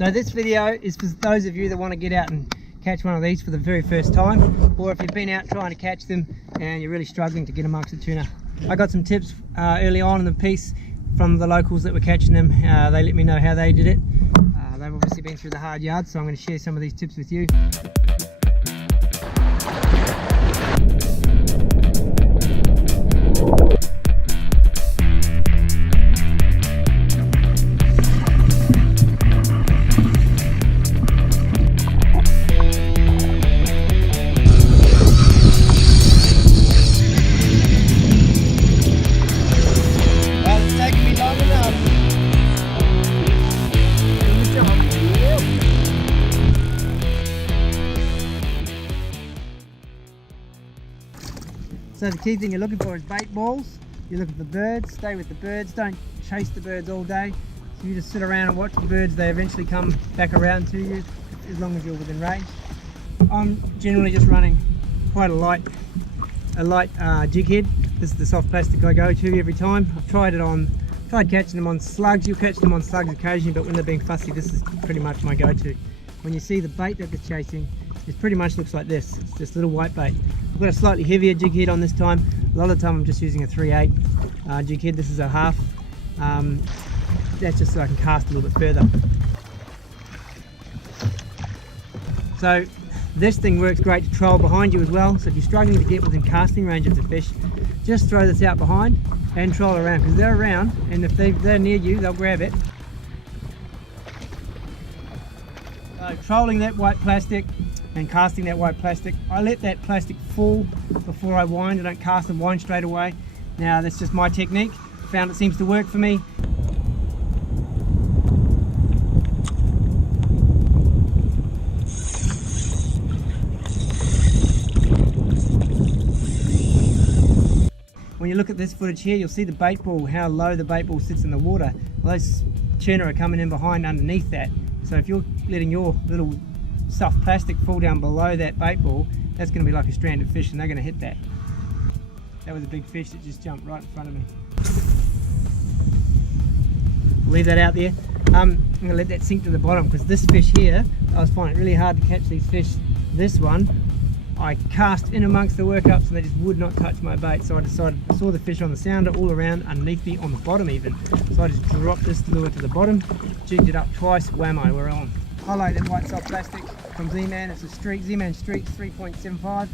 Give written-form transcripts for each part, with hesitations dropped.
So this video is for those of you that want to get out and catch one of these for the very first time, or if you've been out trying to catch them and you're really struggling to get amongst the tuna. I got some tips early on in the piece from the locals that were catching them. They let me know how they did it. They've obviously been through the hard yards, so I'm going to share some of these tips with you. So the key thing you're looking for is bait balls. You're looking for birds, stay with the birds, don't chase the birds all day. So you just sit around and watch the birds, they eventually come back around to you, as long as you're within range. I'm generally just running quite a light jig head. This is the soft plastic I go to every time. I've tried catching them on slugs. You'll catch them on slugs occasionally, but when they're being fussy, this is pretty much my go-to. When you see the bait that they're chasing, it pretty much looks like this. It's just little white bait. I've got a slightly heavier jig head on this time. A lot of the time I'm just using a 3/8 jig head. This is a half. That's just so I can cast a little bit further. So this thing works great to troll behind you as well. So if you're struggling to get within casting range of the fish, just throw this out behind and troll around, because they're around, and if they're near you, they'll grab it. So trolling that white plastic and casting that white plastic, I let that plastic fall before I wind. I don't cast and wind straight away. Now that's just my technique. Found it seems to work for me. When you look at this footage here, you'll see the bait ball, how low the bait ball sits in the water. Well, those tuna are coming in behind underneath that. So if you're letting your little soft plastic fall down below that bait ball, that's going to be like a stranded fish, and they're going to hit that. That was a big fish that just jumped right in front of me. Leave that out there. I'm going to let that sink to the bottom, because this fish here, I was finding it really hard to catch these fish. This one, I cast in amongst the workups and they just would not touch my bait, so I decided, I saw the fish on the sounder all around underneath me, on the bottom even, so I just dropped this lure to the bottom, jigged it up twice, whammo, we're on. I like that white soft plastic from Zman. It's a Zman StreakZ 3.75.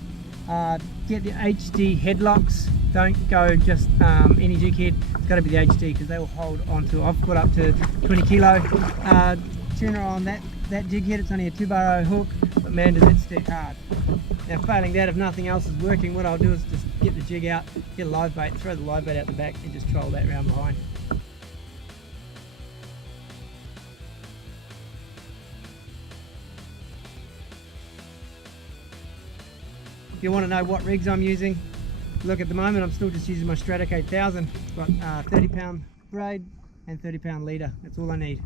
Get the HD Headlockz. Don't go just any jig head. It's got to be the HD, because they will hold onto. I've put up to 20 kilo tuna on that jig head. It's only a 2-bar hook, but man, does it stick hard. Now failing that, if nothing else is working, what I'll do is just get the jig out, get a live bait, throw the live bait out the back, and just troll that round behind. If you want to know what rigs I'm using, look, at the moment I'm still just using my Stratic 8000. Got 30 pound braid and 30 pound leader. That's all I need.